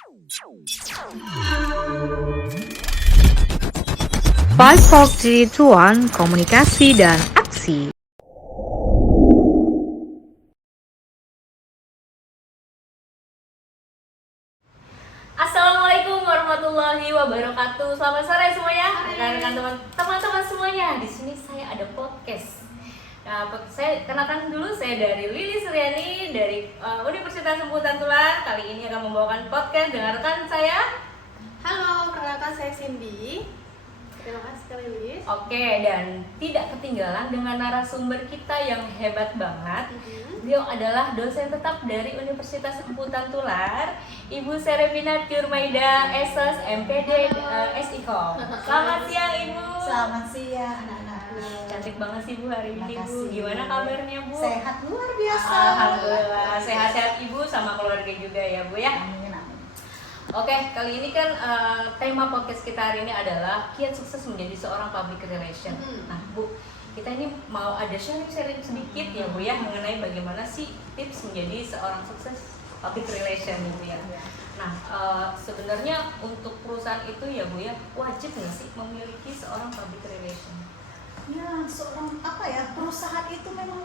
Five, four, three, two, one, komunikasi dan aksi. Assalamualaikum warahmatullahi wabarakatuh. Selamat sore semuanya, rekan-rekan teman-teman semuanya. Di sini saya ada podcast. Nah, saya kenalkan dulu, saya dari Lili Suryani dari Universitas Semputan Tular. Kali ini akan membawakan podcast dengan rekan saya. Halo, perkenalkan saya Cindy. Terima kasih sekali Lilis. Oke, dan tidak ketinggalan dengan narasumber kita yang hebat banget. Beliau adalah dosen tetap dari Universitas Semputan Tular, Ibu Serevina Tiurmaida, SS, MPD, SIKOM. Selamat siang Ibu. Selamat siang anak-anakku. Cantik banget sih Bu hari ini Bu. Makasih. Gimana kabarnya Bu? Sehat luar biasa. Alhamdulillah, sehat-sehat Ibu sama keluarga juga ya Bu ya. Amin, amin. Oke, kali ini kan tema podcast kita hari ini adalah kiat sukses menjadi seorang public relation. Nah Bu, kita ini mau ada sharing-sharing sedikit ya Bu ya mengenai bagaimana sih tips menjadi seorang sukses public relation Bu ya. Nah sebenarnya untuk perusahaan itu ya Bu ya wajib nggak sih memiliki seorang public relation? Ya, seorang perusahaan itu memang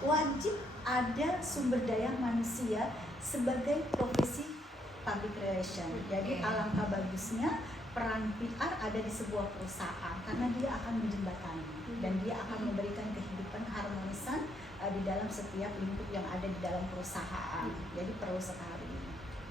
wajib ada sumber daya manusia sebagai profesi public relation. Jadi alangkah bagusnya peran PR ada di sebuah perusahaan karena dia akan menjembatani dan dia akan memberikan kehidupan harmonisan di dalam setiap lingkup yang ada di dalam perusahaan. Jadi perlu sekali.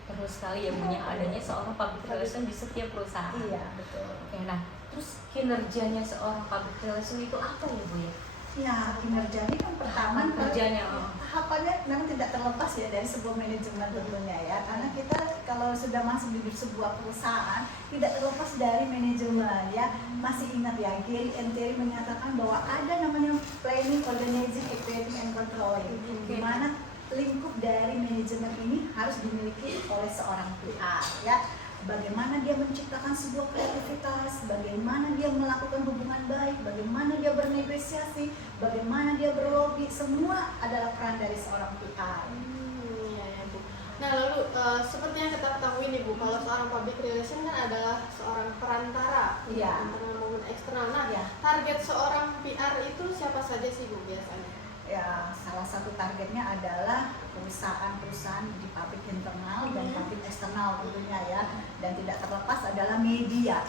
Perlu sekali ya punya adanya seorang public relation di setiap perusahaan. Iya, betul. Oke, nah terus kinerjanya seorang public relation itu apa ya Bu ya? Ya, kinerjanya kan pertama Kerjanya. tahapannya memang tidak terlepas ya dari sebuah manajemen tentunya ya, karena kita kalau sudah masuk di sebuah perusahaan tidak terlepas dari manajemen ya. Masih ingat ya, Gary and Terry menyatakan bahwa ada namanya planning, organizing, evaluating, and controlling, di mana lingkup dari manajemen ini harus dimiliki oleh seorang PR ya. Bagaimana dia menciptakan sebuah kreativitas, bagaimana dia melakukan hubungan baik, bagaimana dia bernegosiasi, bagaimana dia berlobby, semua adalah peran dari seorang PR. Iya ya Bu. Nah lalu seperti yang kita ketahui nih Bu, kalau seorang public relation kan adalah seorang perantara Iya. internal maupun eksternal. Nah Iya. target seorang PR itu siapa saja sih Bu biasanya? Ya, salah satu targetnya adalah perusahaan-perusahaan di publik internal dan publik eksternal tentunya ya, dan tidak terlepas adalah media.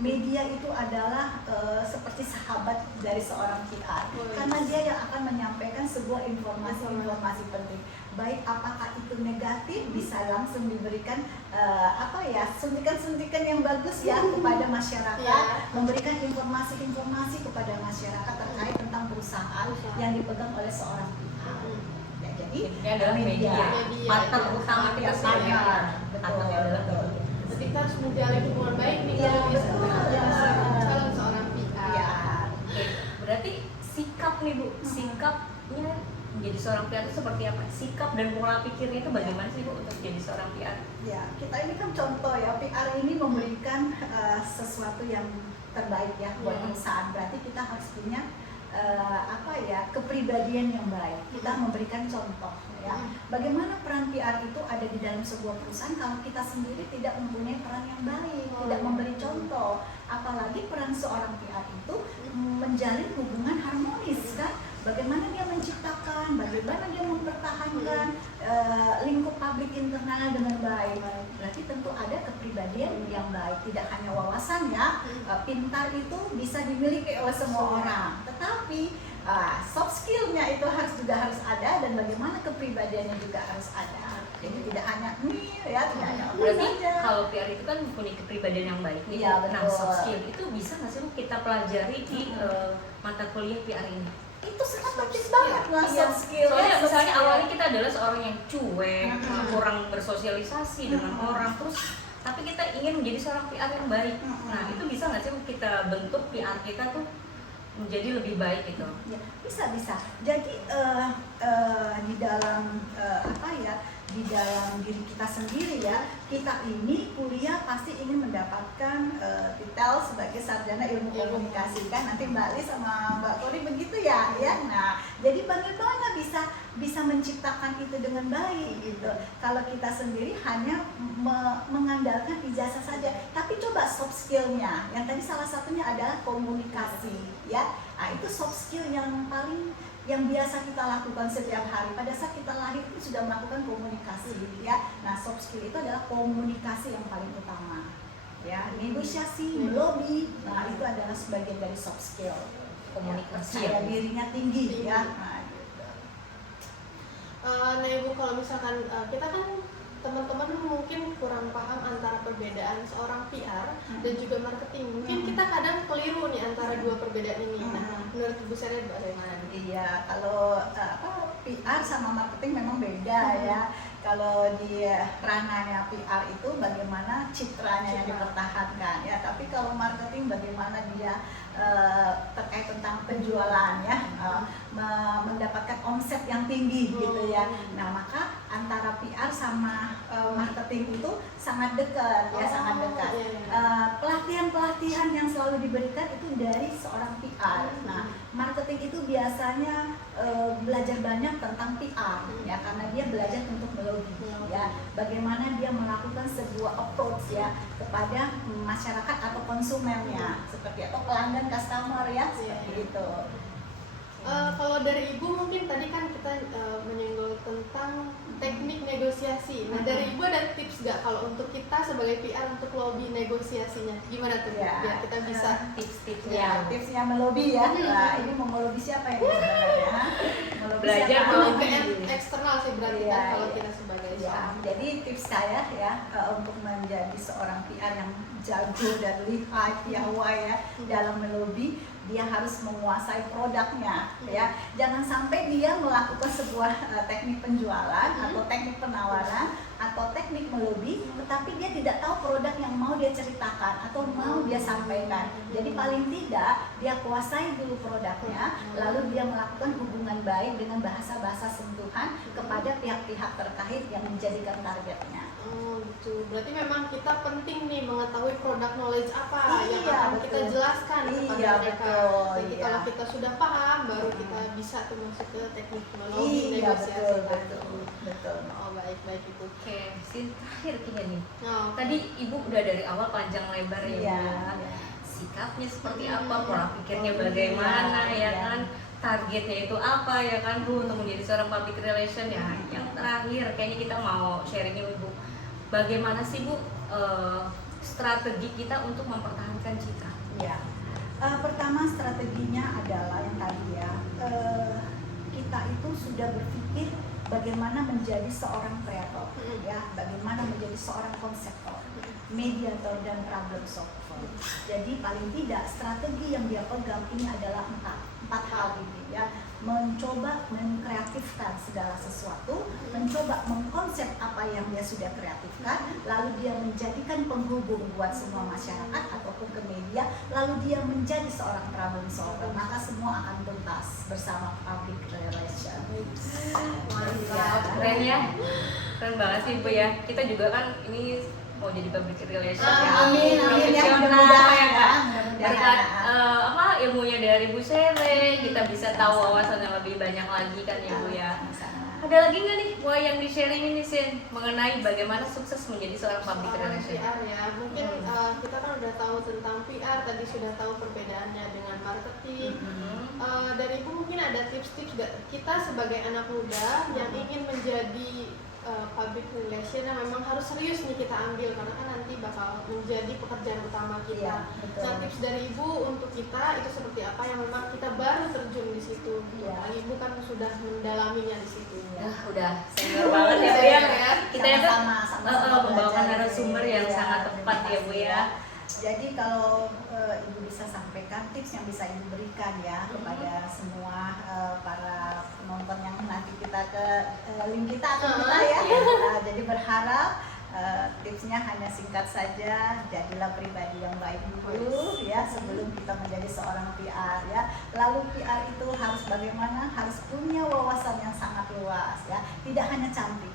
Media itu adalah seperti sahabat dari seorang PR karena dia yang akan menyampaikan sebuah informasi penting, baik apakah itu negatif bisa langsung diberikan suntikan-suntikan yang bagus ya kepada masyarakat, memberikan informasi-informasi kepada masyarakat terkait tentang perusahaan yang dipegang oleh seorang PR. Ya, jadi ini adalah media. Partner utama kita sebenarnya. Betul. Jadi kita harus menjalin hubungan baik nih Iya, kalau betul. calon seorang PR. Ya. Oke, berarti sikap nih Bu, sikapnya menjadi seorang PR itu seperti apa? Sikap dan pola pikirnya itu bagaimana sih Bu untuk jadi seorang PR? Ya, kita ini kan contoh ya, PR ini memberikan sesuatu yang terbaik ya buat perusahaan. Berarti kita harus punya kepribadian yang baik. Kita memberikan contoh ya. Bagaimana peran PR itu ada di dalam sebuah perusahaan kalau kita sendiri tidak mempunyai peran yang baik, tidak memberi contoh. Apalagi peran seorang PR itu menjalin hubungan harmonis kan. Bagaimana dia menciptakan, bagaimana dia mempertahankan lingkup publik internal dengan baik. Berarti tentu ada kepribadian yang baik, tidak hanya wawasan ya. Pintar itu bisa dimiliki oleh semua orang, tetapi soft skillnya itu juga harus ada, dan bagaimana kepribadiannya juga harus ada. Jadi tidak hanya tidak hanya Berarti saja. kalau PR itu kan mempunyai kepribadian yang baik nih. Iya, Nah, betul. soft skill itu bisa nggak sih Bu kita pelajari di mata kuliah PR ini? Itu sangat penting banget lah soft skill. Soalnya Soft misalnya skill. awalnya kita adalah seorang yang cuek, kurang bersosialisasi dengan orang, terus tapi kita ingin menjadi seorang PR yang baik. Nah, itu bisa nggak sih kita bentuk PR kita tuh menjadi lebih baik gitu? Ya, bisa. Jadi di dalam di dalam diri kita sendiri ya. Kita ini kuliah pasti ingin mendapatkan titel sebagai sarjana ilmu komunikasi kan, nanti Mbak Li sama Mbak Kori begitu ya, ya. Nah, jadi bagaimana bisa menciptakan itu dengan baik gitu. Kalau kita sendiri hanya mengandalkan ijazah saja, tapi coba soft skillnya. Yang tadi salah satunya adalah komunikasi ya. Nah, itu soft skill yang biasa kita lakukan setiap hari. Pada saat kita lahir itu sudah melakukan komunikasi ya. Nah, soft skill itu adalah komunikasi yang paling utama ya. Negosiasi, melobi, nah itu adalah sebagian dari soft skill. Komunikasi Ya, dirinya tinggi ya. Nah, Nah Ibu, kalau misalkan kita kan teman-teman mungkin kurang paham antara perbedaan seorang PR dan juga marketing. Mungkin kita kadang keliru nih antara dua perbedaan ini. Nah, menurut Ibu Seren bagaimana? Iya, kalau PR sama marketing memang beda ya. Kalau di ranahnya PR itu bagaimana citranya yang dipertahankan ya. Tapi kalau marketing bagaimana dia terkait tentang penjualan ya, mendapatkan omset yang tinggi gitu ya. Nah, maka antara PR sama marketing itu sangat dekat ya, sangat dekat. Pelatihan-pelatihan yang selalu diberikan itu dari seorang PR. Nah, marketing itu biasanya belajar banyak tentang PR ya, karena dia belajar untuk melobi ya, bagaimana dia melakukan sebuah approach ya kepada masyarakat atau konsumennya, seperti atau pelanggan customer ya, seperti itu. Kalau dari Ibu mungkin tadi kan kita menyinggung tentang teknik negosiasi. Nah, dari Ibu ada tips nggak kalau untuk kita sebagai PR untuk lobby negosiasinya? Gimana tuh? Ya. Biar kita bisa tips-tipsnya. Ya, tipsnya melobi ya. Nah, ini mau melobi siapa ini sebenarnya? Melobi Belajar siapa? melobi. ke eksternal sih berarti kan kalau kita sebagai Ya, seorang. jadi tips saya ya untuk menjadi seorang PR yang jago dan lihai piawai ya dalam melobi, dia harus menguasai produknya ya. Jangan sampai dia melakukan sebuah teknik penjualan atau teknik penawaran atau teknik melobi, tetapi dia tidak tahu produk yang mau dia ceritakan atau mau dia sampaikan. Jadi paling tidak dia kuasai dulu produknya, lalu dia melakukan hubungan baik dengan bahasa-bahasa sentuhan kepada pihak-pihak terkait yang menjadikan targetnya. Oh gitu. Berarti memang kita penting nih mengetahui produk knowledge apa yang akan betul. kita jelaskan kepada Iya, mereka. betul, Jadi iya. kalau kita sudah paham, baru kita bisa tuh masuk ke teknik melobi Iya, negosiasi. betul. Oh baik Ibu. Oke, Sin, terakhir kayaknya nih. Oh, Tadi Ibu udah dari awal panjang lebar ya, Iya. Bu, ya. Sikapnya seperti apa, pola pikirnya bagaimana ya kan, targetnya itu apa ya kan Bu untuk menjadi seorang public relation ya. Yang terakhir kayaknya kita mau sharingnya Ibu, bagaimana sih Bu strategi kita untuk mempertahankan citra? Ya. Pertama strateginya adalah yang tadi ya, kita itu sudah berpikir bagaimana menjadi seorang kreator ya, bagaimana menjadi seorang konseptor, mediator dan problem solver. Jadi paling tidak strategi yang dia pegang ini adalah empat hal ini ya. Mencoba mengkreatifkan segala sesuatu, mencoba mengkonsep apa yang dia sudah kreatifkan, lalu dia menjadikan penghubung buat semua masyarakat ataupun ke media, lalu dia menjadi seorang problem solver, maka semua akan tuntas bersama public relation. Mantap, keren ya, keren banget sih Bu ya. Kita juga kan ini mau jadi public relation ya, Amin, ya, profesional mudah-mudahan ya Kak. mudah-mudahan. Berkat ilmunya dari Bu Sere, kita bisa tahu wawasan yang lebih banyak lagi kan ya Bu ya. Sama-sama. Ada lagi nggak nih Wah yang di sharing ini Sin mengenai bagaimana sukses menjadi seorang public seorang relation? PR ya, mungkin kita kan udah tahu tentang PR, tadi sudah tahu perbedaannya dengan marketing. Dari Ibu mungkin ada tips-tips gak kita sebagai anak muda yang ingin menjadi public relation yang memang harus serius nih kita ambil karena kan nanti bakal menjadi pekerjaan utama kita. Iya, betul. Nah, tips dari Ibu untuk kita itu seperti apa yang memang kita baru terjun di situ. Iya. Ibu kan sudah mendalaminya di situ. Udah senior banget ya Bu ya. Kita itu Sama-sama membawakan belajar. narasumber yang Iya, sangat tepat ya Bu ya. Jadi kalau Ibu bisa sampaikan tips yang bisa Ibu berikan ya kepada semua para penonton yang nanti kita ke link kita atau kita ya. Jadi berharap tipsnya hanya singkat saja, jadilah pribadi yang baik dulu ya sebelum kita menjadi seorang PR ya. Lalu PR itu harus bagaimana? Harus punya wawasan yang sangat luas ya. Tidak hanya cantik,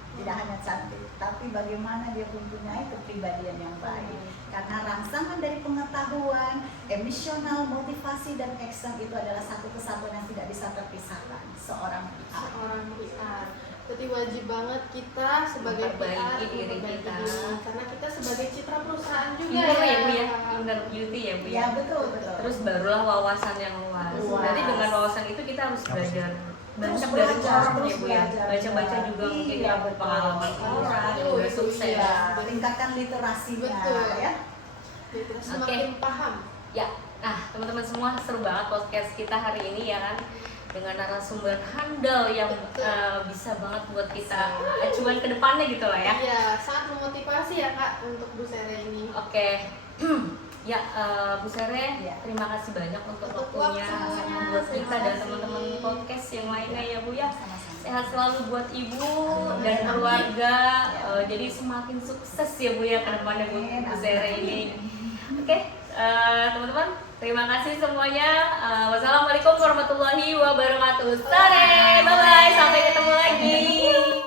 tapi bagaimana dia mempunyai kepribadian yang baik. Karena rangsangan dari pengetahuan, emosional, motivasi dan action itu adalah satu kesatuan yang tidak bisa terpisahkan seorang PR. Berarti wajib banget kita sebagai PR Memperbaiki diri memperbaiki kita. diri. Karena kita sebagai citra perusahaan juga Inner ya Bu ya, Kak. inner beauty ya Bu Ya betul. Terus barulah wawasan yang luas. Luas. Berarti dengan wawasan itu kita harus belajar banyak Terus dari belajar, orang terus ya Bu ya. belajar. Baca-baca juga Iya, mungkin ya betul. pengalaman orang yang udah sukses. Ya, tingkatkan literasinya Betul. ya. Jadi kita semakin paham. Ya, nah teman-teman semua seru banget podcast kita hari ini ya kan, dengan narasumber handal yang bisa banget buat kita acuan ke depannya gitu lah ya. Iya, sangat memotivasi ya Kak untuk Bu Sere ini. Oke, ya Bu Sere, Ya. terima kasih banyak untuk Untuk waktunya waktunya, buat kita terima dan kasih. teman-teman podcast yang lainnya ya Bu ya. Sama-sama. Sehat selalu buat Ibu dan Amin. keluarga. Ya. Jadi semakin sukses ya Bu ya ke depannya Bu Amin, Sere amin. ini. Oke, teman-teman, terima kasih semuanya. Wassalamualaikum warahmatullahi wabarakatuh. Sore, bye bye, sampai ketemu lagi.